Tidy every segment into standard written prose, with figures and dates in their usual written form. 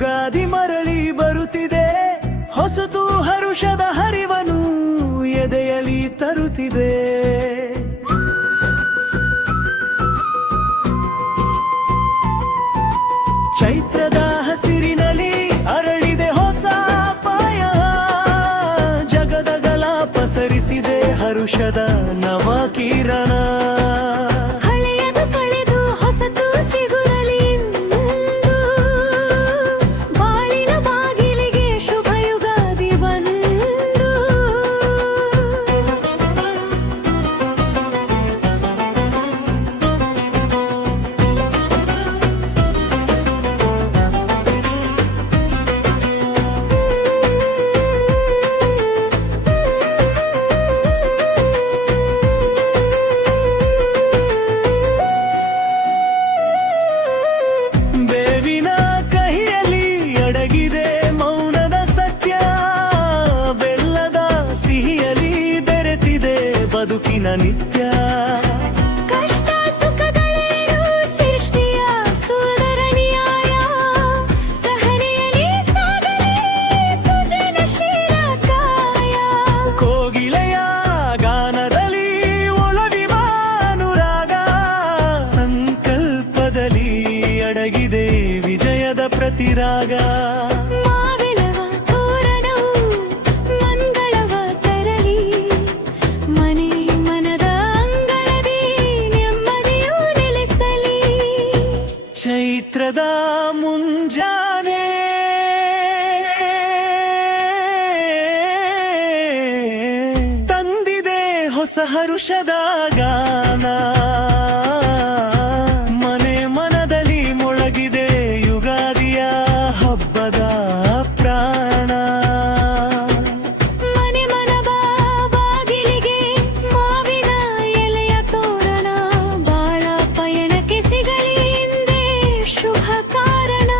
ಯುಗಾದಿ ಮರಳಿ ಬರುತ್ತಿದೆ, ಹೊಸತು ಹರುಷದ ಹರಿವನು ಎದೆಯಲಿ ತರುತ್ತಿದೆ. ಚೈತ್ರದ ಹಸಿರಿನಲ್ಲಿ ಅರಳಿದೆ ಹೊಸ ಪಾಯ, ಜಗದಗಲ ಪಸರಿಸಿದೆ ಹರುಷದ ನವ ಕಿರಣ. ಹಳೆಯದು ಕಳೆದು ಹೊಸತು ಚಿಗುರಲಿ ಇಂದು, ಬಾಳಿನ ಬಾಗಿಲಿಗೆ ಶುಭ ಯುಗಾದಿ ಬಂದು. ಬೇವಿನ ಕಹಿಯಲ್ಲಿ ಅಡಗಿದೆ ಮೌನದ ಸತ್ಯ, ಬೆಲ್ಲದ ಸಿಹಿಯಲ್ಲಿ ಬೆರೆತಿದೆ ಬದುಕಿನ ನಿತ್ಯ. ಕಷ್ಟ ಸುಖಗಳೇನು ಸೃಷ್ಟಿಯ ಸುಂದರ ನ್ಯಾಯ, ಸಹನೆಯಲ್ಲಿ ಸಾಗಲಿ ಸೃಜನಶೀಲ ಕಾಯ. ಕೋಗಿಲೆಯ ಗಾನದಲ್ಲಿ ಒಲವಿವ ಅನುರಾಗ, ಸಂಕಲ್ಪದಲ್ಲಿ ಅಡಗಿದೆ ವಿಜಯದ ಪ್ರತಿರಾಗ. ಮಾವಿನವ ತೋರಣವು ಮಂಗಳವ ತರಲಿ, ಮನೆ ಮನದ ಅಂಗಳದಿ ನೆಮ್ಮದಿಯು ನೆಲೆಸಲಿ. ಚೈತ್ರದ ಮುಂಜಾನೆ ತಂದಿದೆ ಹೊಸ ಹರುಷದ ಗಾನ, ಮನೆ ಮನದಲ್ಲಿ ಮೊಳಗಿದೆ ಯುಗಾದಿಯ ಹಬ್ಬದ ಪ್ರಾಣ. ಮನೆ ಮನದ ಬಾಗಿಲಿಗೆ ಮಾವಿನ ಎಲೆಯ ತೋರಣ, ಬಾಳ ಪಯಣಕ್ಕೆ ಸಿಗಲಿ ಎಂದೇ ಶುಭ ಕಾರಣ.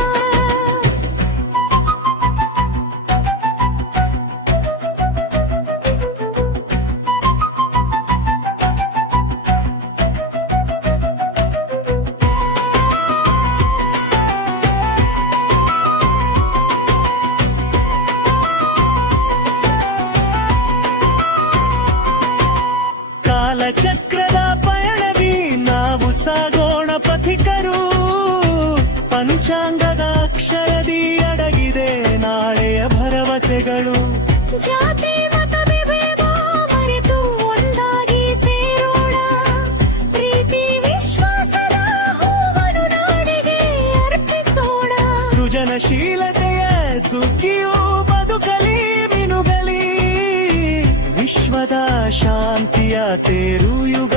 ಕಾಲಚಕ್ರದ ಪಯಣದಿ ನಾವು ಸಾಗೋಣ ಪಥಿಕರು, ಪಂಚಾಂಗದ ಅಕ್ಷರದಿ ಅಡಗಿದೆ ನಾಳೆಯ ಭರವಸೆಗಳು. ಜಾತಿ ಮತ ವಿಭೇದ ಮರೆತು ಒಂದಾಗಿ ಸೇರೋಣ, ಪ್ರೀತಿ ವಿಶ್ವಾಸದ ಹೂವನ್ನು ನಾಡಿಗೆ ಅರ್ಪಿಸೋಣ. ಸೃಜನಶೀಲತೆಯ ಸುಗ್ಗಿಯು ಬದುಕಲಿ ಮಿನುಗಲಿ, ವಿಶ್ವದ ಶಾಂತಿಯ ತೇರು ಯುಗ